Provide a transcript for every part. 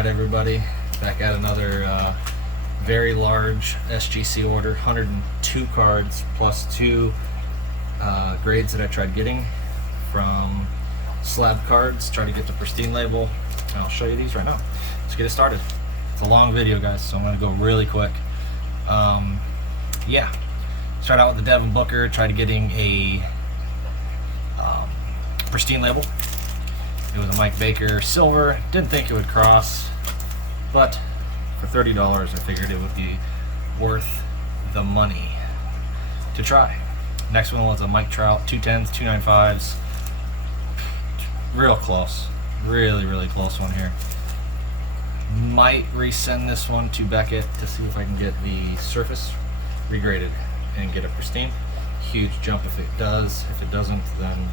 Alright everybody, back at another very large SGC order, 102 cards plus 2 grades that I tried getting from slab cards. Try to get the pristine label, and I'll show you these right now. Let's get it started. It's a long video, guys, so I'm going to go really quick. Yeah, start out with the Devin Booker, tried getting a pristine label. It was a Mike Baker silver. Didn't think it would cross, but for $30 I figured it would be worth the money to try. Next one was a Mike Trout 210s, 295s. Real close, really close one here. Might resend this one to Beckett to see if I can get the surface regraded and get it pristine. Huge jump if it does. If it doesn't, then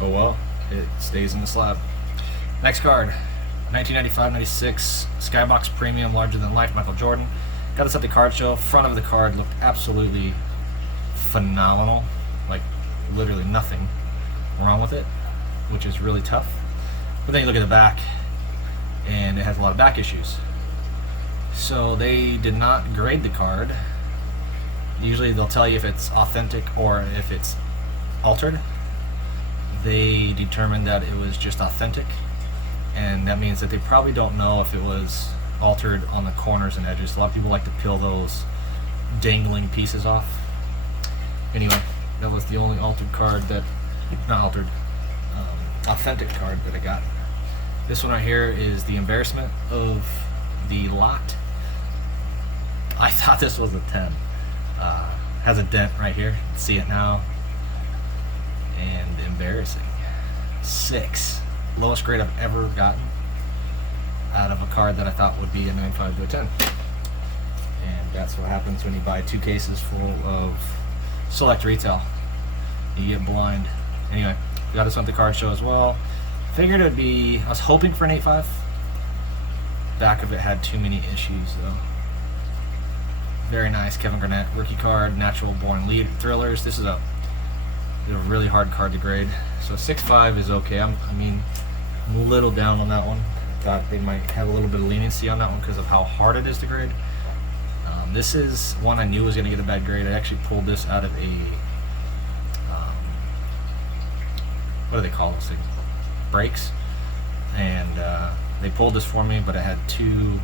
oh well. It stays in the slab. Next card, 1995-96 Skybox Premium, larger than life, Michael Jordan. Got this at the card show. Front of the card looked absolutely phenomenal. Like literally nothing wrong with it, which is really tough. But then you look at the back, and it has a lot of back issues. So they did not grade the card. Usually they'll tell you if it's authentic or if it's altered. They determined that it was just authentic, and that means that they probably don't know if it was altered on the corners and edges. A lot of people like to peel those dangling pieces off. Anyway, that was the only altered card that, not altered, authentic card that I got. This one right here is the embarrassment of the lot. I thought this was a 10. Has a dent right here. See it now. And embarrassing. 6. Lowest grade I've ever gotten out of a card that I thought would be a 9.5 to a 10. And that's what happens when you buy 2 cases full of select retail. You get blind. Anyway, got this one at the card show as well. Figured it would be, I was hoping for an 8.5. Back of it had too many issues though. Very nice Kevin Garnett rookie card, Natural Born Lead Thrillers. This is a really hard card to grade. So 6.5 is okay. I'm a little down on that one. Thought they might have a little bit of leniency on that one because of how hard it is to grade. This is one I knew was going to get a bad grade. I actually pulled this out of a what do they call those things? Breaks. And they pulled this for me, but it had 2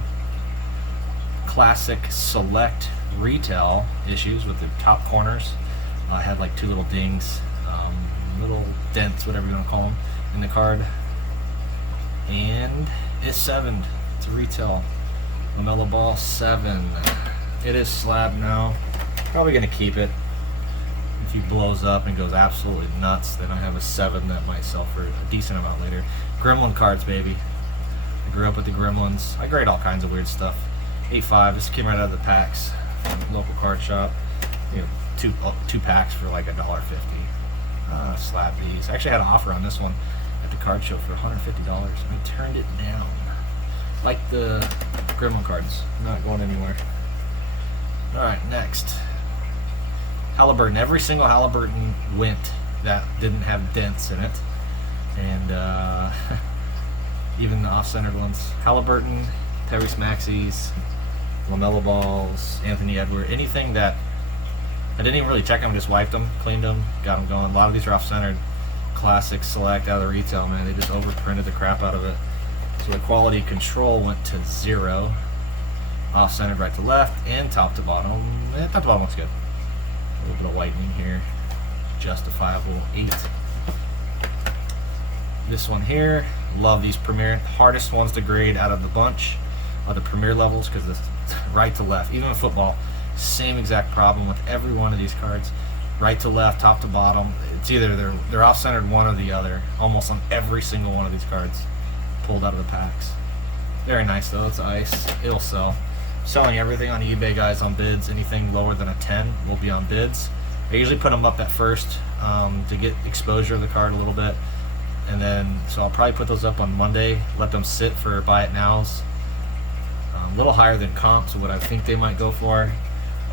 classic select retail issues with the top corners. I had like 2 little dings, little dents, whatever you want to call them, in the card. And it's 7. It's a retail LaMelo Ball 7. It is slab now. Probably going to keep it. If he blows up and goes absolutely nuts, then I have a 7 that might sell for a decent amount later. Gremlin cards, baby. I grew up with the Gremlins. I grade all kinds of weird stuff. 8.5. This came right out of the packs from the local card shop. You know, two packs for like $1.50. Slab these. I actually had an offer on this one at the card show for $150, and I turned it down. Like the Gremlin cards, not going anywhere. Alright, next. Halliburton. Every single Halliburton went that didn't have dents in it. And even the off-centered ones. Halliburton, Tyrese Maxey's, LaMelo Balls, Anthony Edwards, anything that I didn't even really check them, just wiped them, cleaned them, got them going. A lot of these are off-centered. Classic select out of the retail, man. They just overprinted the crap out of it. So the quality control went to 0. Off-centered right to left and top to bottom. Top to bottom looks good. A little bit of whitening here. Justifiable 8. This one here, love these Premier. Hardest ones to grade out of the bunch are the Premier levels because it's right to left. Even in football, same exact problem with every one of these cards. Right to left, top to bottom. It's either they're off-centered one or the other, almost on every single one of these cards pulled out of the packs. Very nice though. It's ice. It'll sell. Selling everything on eBay, guys, on bids. Anything lower than a 10 will be on bids. I usually put them up at first to get exposure of the card a little bit, and then so I'll probably put those up on Monday. Let them sit for buy it nows. A little higher than comp, so what I think they might go for.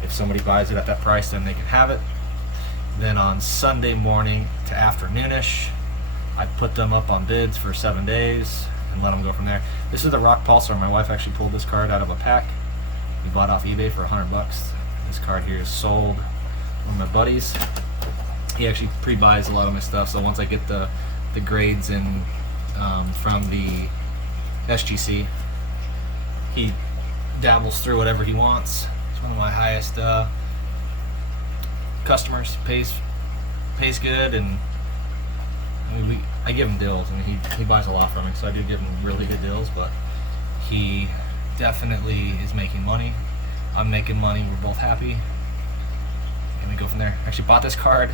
If somebody buys it at that price, then they can have it. Then on Sunday morning to afternoonish, I put them up on bids for 7 days, and let them go from there. This is the Rock Pulsar. My wife actually pulled this card out of a pack. We bought off eBay for $100. This card here is sold. One of my buddies, he actually pre-buys a lot of my stuff, so once I get the grades in from the SGC, he dabbles through whatever he wants. He's one of my highest customers, pays good, and I mean, I give him deals. I mean, he buys a lot from me, so I do give him really good deals, but he definitely is making money. I'm making money. We're both happy, and we go from there. Actually bought this card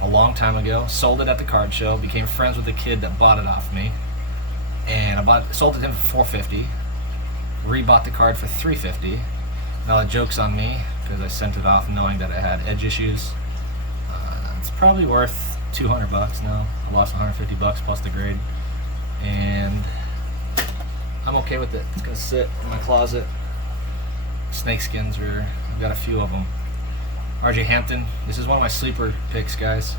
a long time ago, sold it at the card show, became friends with the kid that bought it off me, and sold it to him for $450, rebought the card for $350. Now the joke's on me because I sent it off knowing that it had edge issues. It's probably worth $200 now. I lost $150 plus the grade, and I'm okay with it. It's gonna sit in my closet. Snakeskins I've got a few of them. RJ Hampton, this is one of my sleeper picks, guys.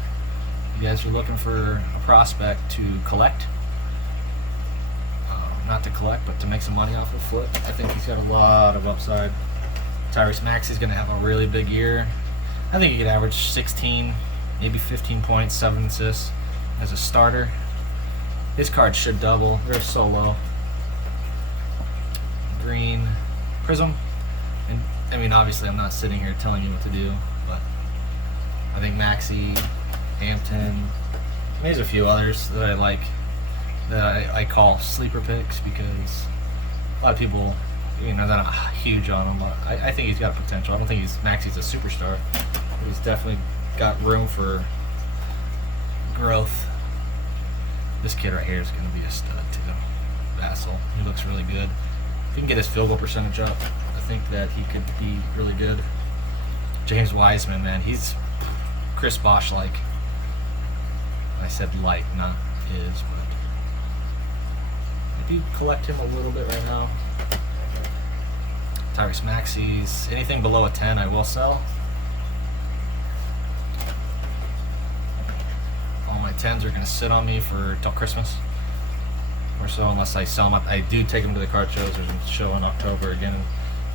You guys are looking for a prospect to collect. Not to collect, but to make some money off of foot. I think he's got a lot of upside. Tyrese Maxey's going to have a really big year. I think he could average 16, maybe 15 points, 7 assists as a starter. His card should double. They're so low. Green Prism. And I mean, obviously, I'm not sitting here telling you what to do, but I think Maxey, Hampton, there's a few others that I like, that I call sleeper picks, because a lot of people, they're not huge on him, but I think he's got potential. I don't think Maxey's a superstar, but he's definitely got room for growth. This kid right here is going to be a stud too. Vassell, he looks really good. If he can get his field goal percentage up, I think that he could be really good. James Wiseman, man, he's Chris Bosh-like. I said like, not is, but I do collect him a little bit right now. Tyrese Maxey's, anything below a 10 I will sell. All my 10s are going to sit on me for till Christmas or so, unless I sell them. I do take them to the card shows. There's a show in October again in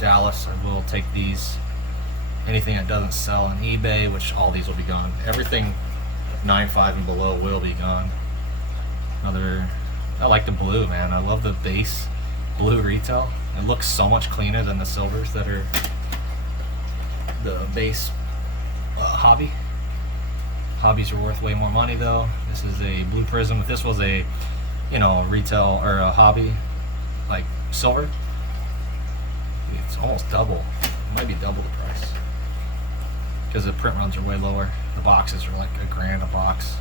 Dallas. I will take these. Anything that doesn't sell on eBay, which all these will be gone. Everything 9.5 and below will be gone. I like the blue, man. I love the base blue retail. It looks so much cleaner than the silvers that are the base hobby. Hobbies are worth way more money though. This is a blue prism. If this was a retail or a hobby like silver, it's almost double. It might be double the price because the print runs are way lower. The boxes are like $1,000 a box,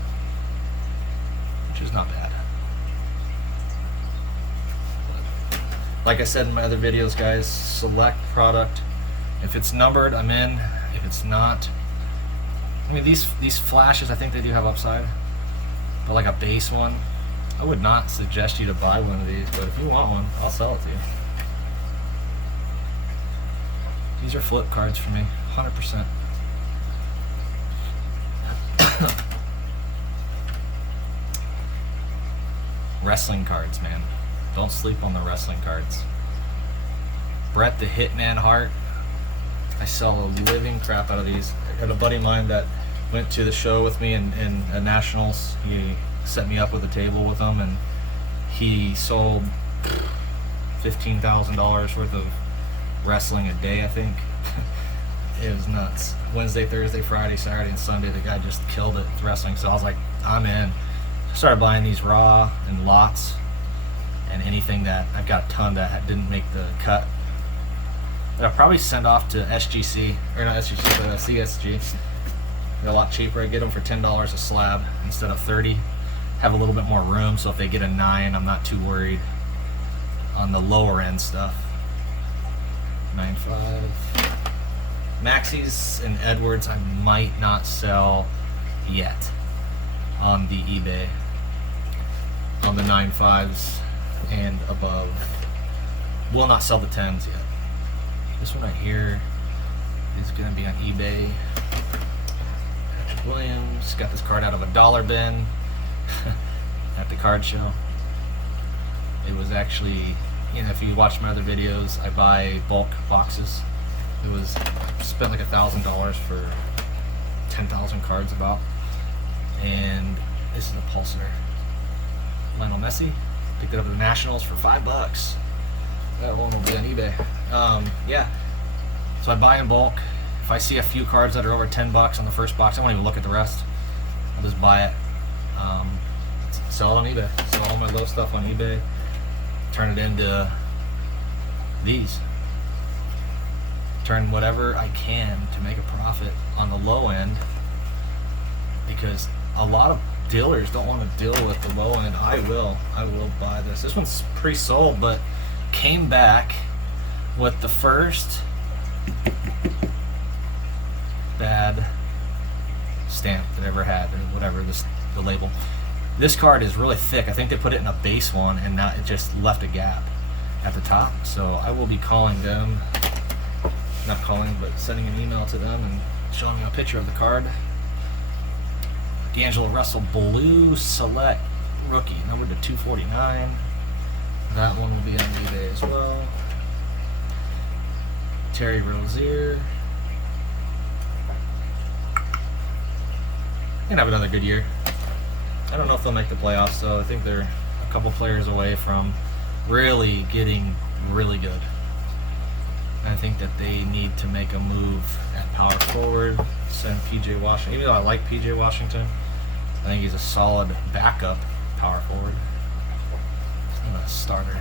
which is not bad. But like I said in my other videos, guys, select product. If it's numbered, I'm in. If it's not, I mean, these flashes, I think they do have upside, but like a base one, I would not suggest you to buy one of these, but if you want one, I'll sell it to you. These are flip cards for me, 100%. Wrestling cards, man. Don't sleep on the wrestling cards. Bret the Hitman Hart. I sell a living crap out of these. I had a buddy of mine that went to the show with me in Nationals. He set me up with a table with him, and he sold $15,000 worth of wrestling a day, I think. It was nuts. Wednesday, Thursday, Friday, Saturday, and Sunday, the guy just killed it with wrestling. So I was like, I'm in. Started buying these raw and lots, and anything that I've got a ton that didn't make the cut that I'll probably send off to SGC, or not SGC, but CSG. They're a lot cheaper. I get them for $10 a slab instead of $30. Have a little bit more room, so if they get a 9, I'm not too worried on the lower end stuff. 9.5. Maxey's and Edwards I might not sell yet on the eBay on the 9.5s and above. Will not sell the 10s yet. This one right here is going to be on eBay. Patrick Williams got this card out of a dollar bin at the card show. It was actually, if you watch my other videos, I buy bulk boxes. I spent like $1,000 for 10,000 cards about. And this is a pulsar. Lionel Messi. Picked it up at the Nationals for $5. That one will be on eBay. Yeah. So I buy in bulk. If I see a few cards that are over $10 on the first box, I won't even look at the rest. I'll just buy it. Sell it on eBay. Sell all my low stuff on eBay. Turn it into these. Turn whatever I can to make a profit on the low end, because a lot of dealers don't want to deal with the low end. I will buy this. This one's pre-sold, but came back with the first bad stamp that I ever had, or whatever the label. This card is really thick. I think they put it in a base one, and now it just left a gap at the top. So I will be calling them, not calling, but sending an email to them and showing them a picture of the card. D'Angelo Russell Blue Select Rookie, numbered to 249. That one will be on eBay as well. Terry Rozier. Gonna have another good year. I don't know if they'll make the playoffs, so I think they're a couple players away from really getting really good. And I think that they need to make a move at power forward, send PJ Washington. Even though I like PJ Washington, I think he's a solid backup power forward. He's not a starter.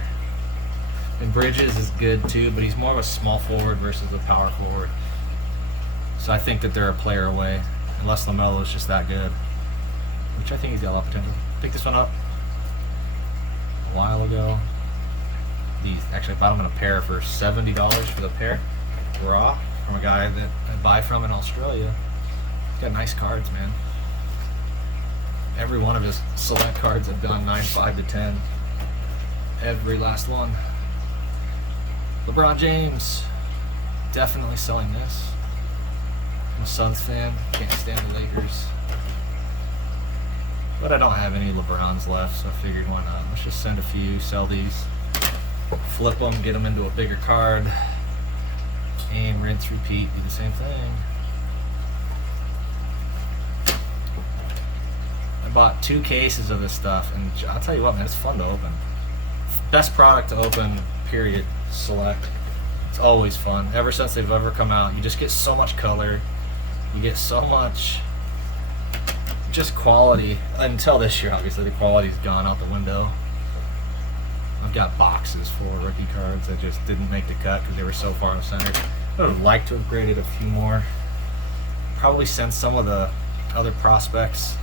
And Bridges is good too, but he's more of a small forward versus a power forward. So I think that they're a player away, unless LaMelo is just that good, which I think he's got a lot of potential. Picked this one up a while ago. Actually, I bought them in a pair for $70 for the pair, raw, from a guy that I buy from in Australia. He's got nice cards, man. Every one of his select cards have gone 9, 5 to 10. Every last one. LeBron James, definitely selling this. I'm a Suns fan, can't stand the Lakers. But I don't have any LeBrons left, so I figured why not. Let's just send a few, sell these, flip them, get them into a bigger card, and rinse, repeat, do the same thing. I bought 2 cases of this stuff, and I'll tell you what, man, it's fun to open. Best product to open, period. Select. It's always fun. Ever since they've ever come out, you just get so much color. You get so much just quality. Until this year, obviously, the quality's gone out the window. I've got boxes full of rookie cards that just didn't make the cut because they were so far in the center. I would have liked to have graded a few more. Probably sent some of the other prospects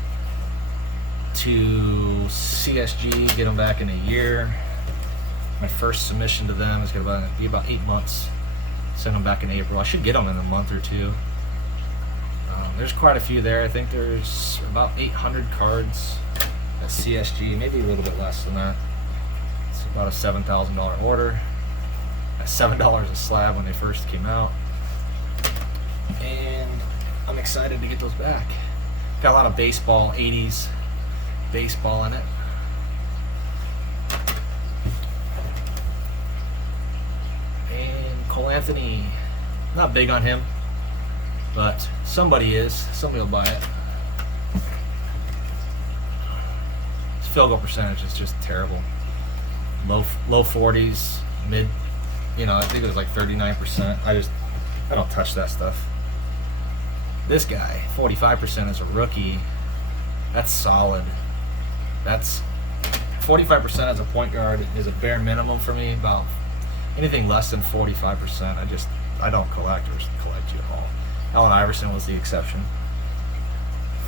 to CSG, get them back in a year. My first submission to them is going to be about 8 months. Send them back in April. I should get them in a month or two. There's quite a few there. I think there's about 800 cards at CSG, maybe a little bit less than that. It's about a $7,000 order. At $7 a slab when they first came out. And I'm excited to get those back. Got a lot of baseball, 80s baseball in it. And Cole Anthony, not big on him, but somebody is. Somebody will buy it. His field goal percentage is just terrible. Low 40s, mid, I think it was like 39%. I don't touch that stuff. This guy, 45% as a rookie. That's solid. That's 45% as a point guard is a bare minimum for me. About anything less than 45%, I don't collect you at all. Allen Iverson was the exception.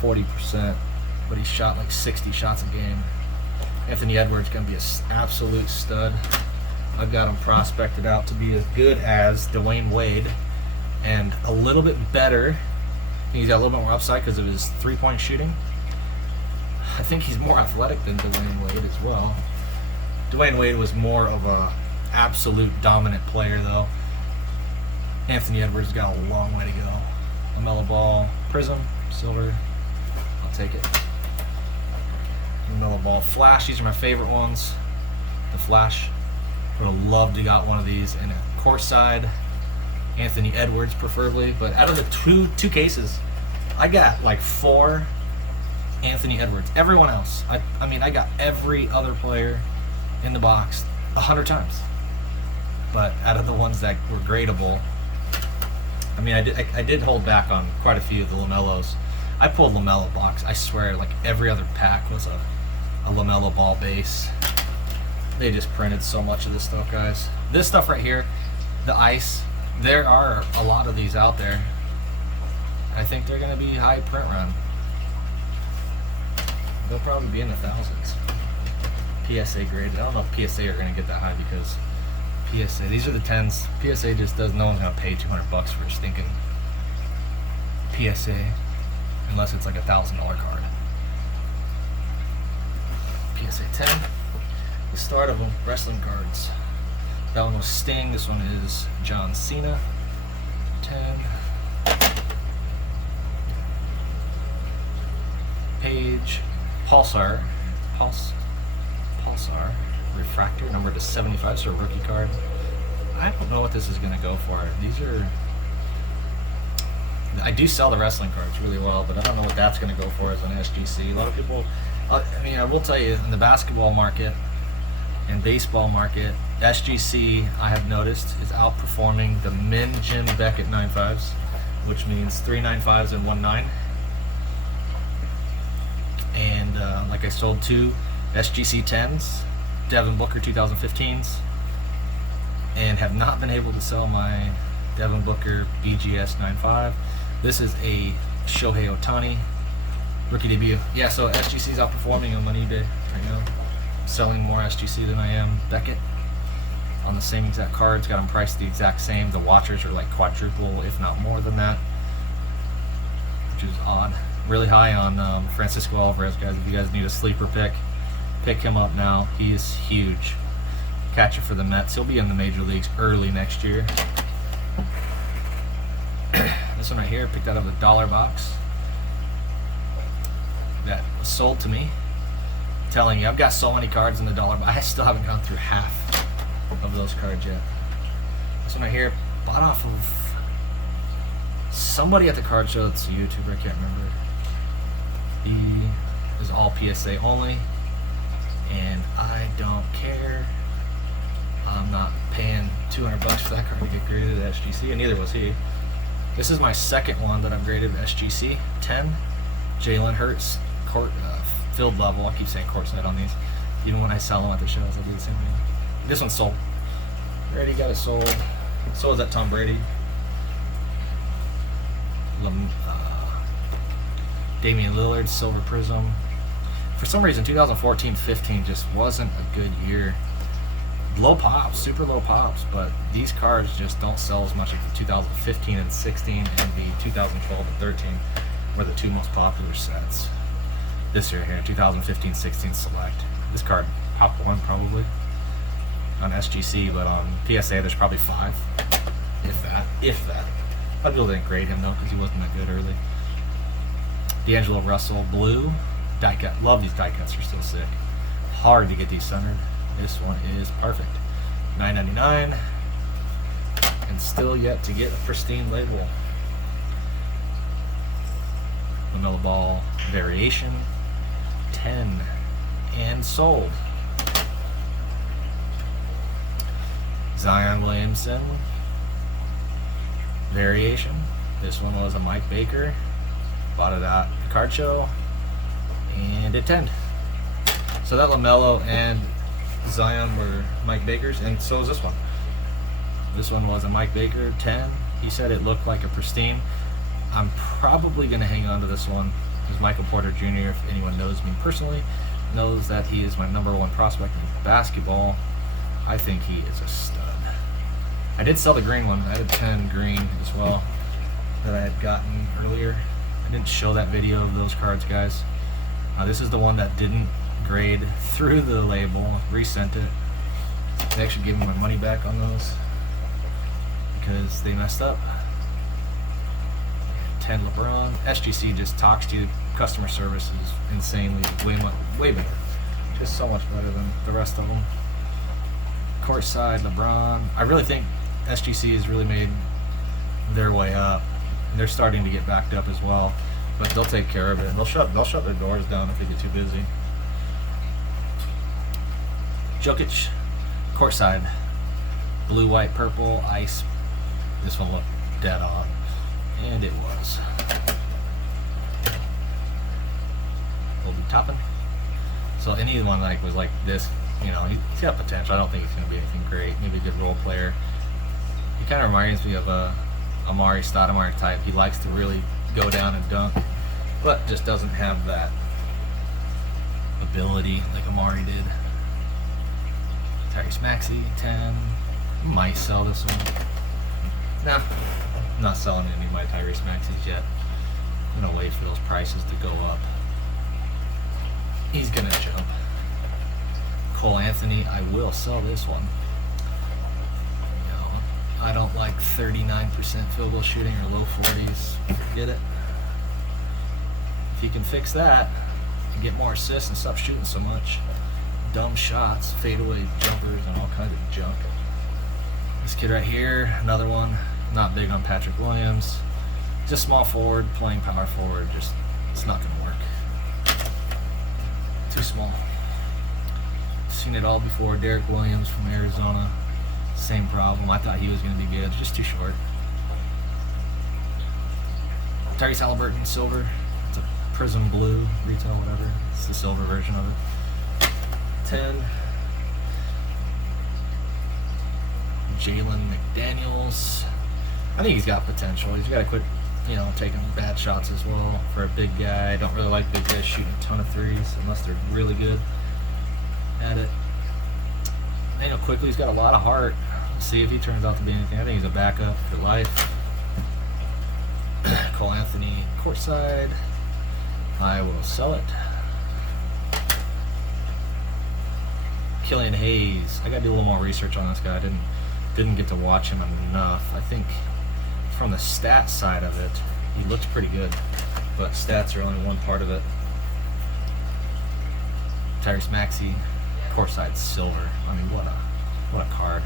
40%, but he shot like 60 shots a game. Anthony Edwards going to be an absolute stud. I've got him prospected out to be as good as Dwayne Wade and a little bit better. He's got a little bit more upside because of his three-point shooting. I think he's more athletic than Dwayne Wade as well. Dwayne Wade was more of a absolute dominant player, though. Anthony Edwards got a long way to go. LaMelo Ball, Prism, Silver. I'll take it. LaMelo Ball Flash. These are my favorite ones. the Flash. Would have loved to got one of these in a course side. Anthony Edwards preferably, but out of the two cases, I got like 4 Anthony Edwards. Everyone else, I mean, I got every other player in the box 100 times. But out of the ones that were gradable, I mean, I did hold back on quite a few of the LaMelos. I pulled LaMelo box. I swear, like every other pack was a LaMelo ball base. They just printed so much of this stuff, guys. This stuff right here, the ice, there are a lot of these out there. I think they're going to be high print run. They'll probably be in the thousands. PSA graded. I don't know if PSA are going to get that high because PSA, these are the 10s. PSA just does, no one's going to pay $200 for a stinking PSA unless it's like $1,000 card. PSA 10. The start of them, wrestling cards. That one was Sting. This one is John Cena. 10. Page. Pulsar. Pulsar. Refractor. Numbered to 75. So a rookie card. I don't know what this is going to go for. These are... I do sell the wrestling cards really well, but I don't know what that's going to go for as an SGC. A lot of people... I mean, I will tell you, in the basketball market and baseball market, SGC, I have noticed, is outperforming the Min Jim Beckett 9.5s, which means 3 9.5s and 1 9. And like I sold 2 SGC 10s, Devin Booker 2015s, and have not been able to sell my Devin Booker BGS 9.5. This is a Shohei Ohtani rookie debut. Yeah, so SGC's outperforming them on eBay right now. Selling more SGC than I am Beckett on the same exact cards. Got them priced the exact same. The watchers are like quadruple, if not more than that, which is odd. Really high on Francisco Alvarez, guys. If you guys need a sleeper pick him up now. He is huge. Catcher for the Mets. He'll be in the major leagues early next year. This one right here, picked out of the dollar box. That was sold to me, telling you I've got so many cards in the dollar, but I still haven't gone through half of those cards yet. This one right here, bought off of somebody at the card show. That's a YouTuber, I can't remember. He is all PSA only, and I don't care. I'm not paying $200 for that card to get graded at SGC, and neither was he. This is my second one that I've graded at SGC 10. Jalen Hurts court field level. I keep saying courtside on these. Even when I sell them at the shows, I do the same thing. This one's sold. Already got it sold. So is that Tom Brady. Damian Lillard Silver Prism. For some reason, 2014-15 just wasn't a good year. Low pops, super low pops, but these cards just don't sell as much as the 2015 and 16 and the 2012 and 13 were the 2 most popular sets. This year here, 2015-16 Select. This card, top 1 probably on SGC, but on PSA there's probably 5, if that. A lot of people didn't grade him though because he wasn't that good early. D'Angelo Russell Blue die cut. Love these die cuts. Are still sick. Hard to get these centered. This one is perfect. $9.99, and still yet to get a pristine label. LaMelo Ball Variation 10 and sold. Zion Williamson Variation. This one was a Mike Baker. Bought it at the card show, and it 10'd. So that LaMelo and Zion were Mike Baker's, and so is this one. This one was a Mike Baker 10. He said it looked like a pristine. I'm probably going to hang on to this one because Michael Porter Jr., if anyone knows me personally, knows that he is my #1 prospect in basketball. I think he is a stud. I did sell the green one. I had a 10 green as well that I had gotten earlier. I didn't show that video of those cards, guys. This is the one that didn't grade through the label, resent it. They actually gave me my money back on those because they messed up. 10 LeBron. SGC just talks to you. Customer service is insanely way better. Just so much better than the rest of them. Courtside, LeBron. I really think SGC has really made their way up. And they're starting to get backed up as well. But they'll take care of it. They'll shut their doors down if they get too busy. Jokic, Courtside. Blue, white, purple, ice. This one looked dead on. And it was. We'll be topping. So anyone like was like this, you know, he's got potential. I don't think he's going to be anything great. Maybe a good role player. He kind of reminds me of a Amari Stoudemire type. He likes to really go down and dunk, but just doesn't have that ability like Amari did. Tyrese Maxey, 10. Might sell this one. Nah, I'm not selling any of my Tyrese Maxeys yet. I'm going to wait for those prices to go up. He's going to jump. Cole Anthony, I will sell this one. You know, I don't like 39% field goal shooting or low 40s. Get it? If he can fix that and get more assists and stop shooting so much, dumb shots, fadeaway jumpers, and all kinds of junk. This kid right here, another one. Not big on Patrick Williams. Just small forward, playing power forward. Just, it's not going to work. Too small. Seen it all before. Derek Williams from Arizona. Same problem. I thought he was going to be good. Just too short. Tyrese Halliburton, silver. It's a prism blue, retail, whatever. It's the silver version of it. 10. Jalen McDaniels. I think he's got potential. He's got to quit, you know, taking bad shots as well for a big guy. I don't really like big guys shooting a ton of threes unless they're really good at it. Daniel Quickly's got a lot of heart. Let's see if he turns out to be anything. I think he's a backup for life. Cole Anthony, Courtside. I will sell it. Killian Hayes. I got to do a little more research on this guy. I didn't get to watch him enough. I think from the stats side of it, he looks pretty good, but stats are only one part of it. Tyrese Maxey, Courtside silver. I mean, what a card.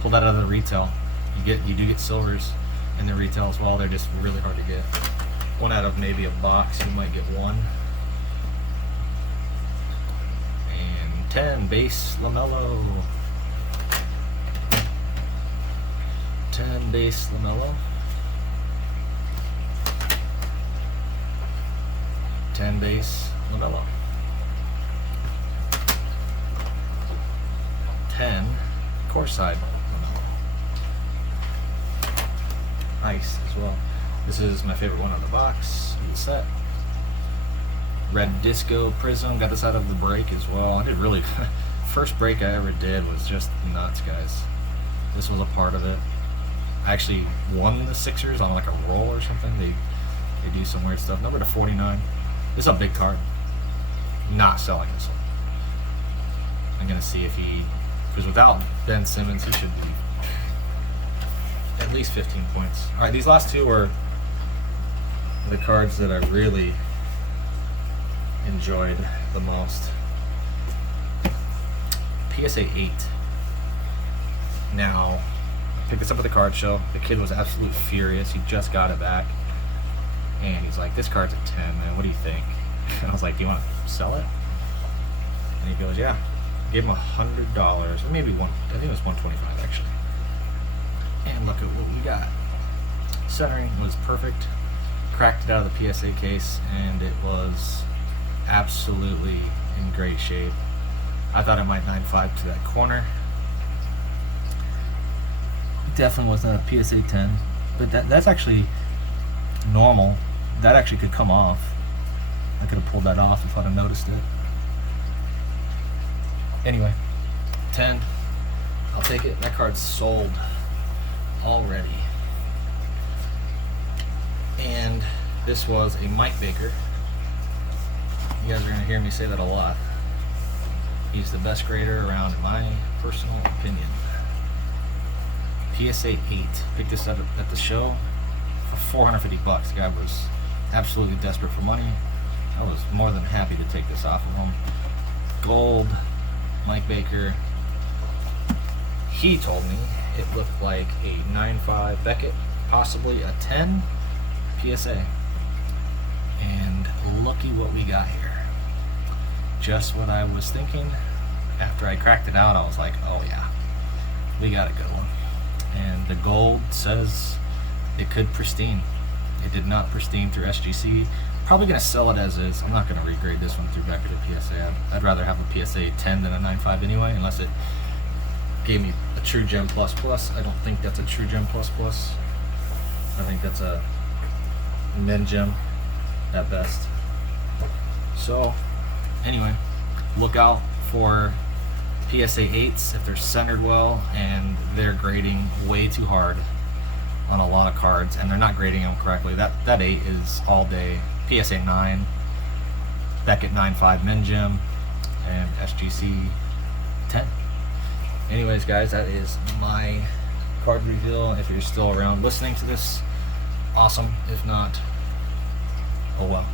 Pull that out of the retail. You do get silvers in the retail as well. They're just really hard to get. One out of maybe a box, you might get one. And 10 base LaMelo. 10 base LaMelo. 10 base LaMelo. 10 Courtside LaMelo. Ice as well. This is my favorite one out of the box. The set. Red Disco Prism. Got this out of the break as well. I did really first break I ever did was just nuts, guys. This was a part of it. I actually won the Sixers on like a roll or something. They do some weird stuff. Number to 49. This is a big card. Not selling this one. I'm gonna see if because without Ben Simmons, he should be at least 15 points. All right, these last two are the cards that I really enjoyed the most. PSA 8. Now, I picked this up at the card show. The kid was absolutely furious. He just got it back. And he's like, this card's a 10, man. What do you think? And I was like, do you want to sell it? And he goes, yeah. Gave him $100. Or maybe I think it was $125 actually. And look at what we got. Centering was perfect. Cracked it out of the PSA case, and it was absolutely in great shape. I thought it might 9.5 to that corner. Definitely wasn't a PSA 10, but that's actually normal. That actually could come off. I could have pulled that off if I'd have noticed it. Anyway, 10. I'll take it. That card's sold already. And this was a Mike Baker. You guys are going to hear me say that a lot. He's the best grader around, in my personal opinion. PSA 8. Picked this up at the show for $450. The guy was absolutely desperate for money. I was more than happy to take this off of him. Gold, Mike Baker. he told me it looked like a 9.5 Beckett, possibly a 10 PSA. And looky what we got here. Just what I was thinking. After I cracked it out, I was like, oh yeah, we got a good one. And the gold says it could pristine. It did not pristine through SGC. Probably going to sell it as is. I'm not going to regrade this one through Beckett to PSA. I'd rather have a PSA 10 than a 9.5 anyway, unless it gave me a True Gem Plus Plus. I don't think that's a True Gem Plus Plus. I think that's a Min Gem at best. So anyway, look out for PSA 8s if they're centered well and they're grading way too hard on a lot of cards, and they're not grading them correctly. That 8 is all day. PSA 9, Beckett 9.5 Min Gem, and SGC 10. Anyways, guys, that is my card reveal. If you're still around listening to this, awesome. If not, oh well.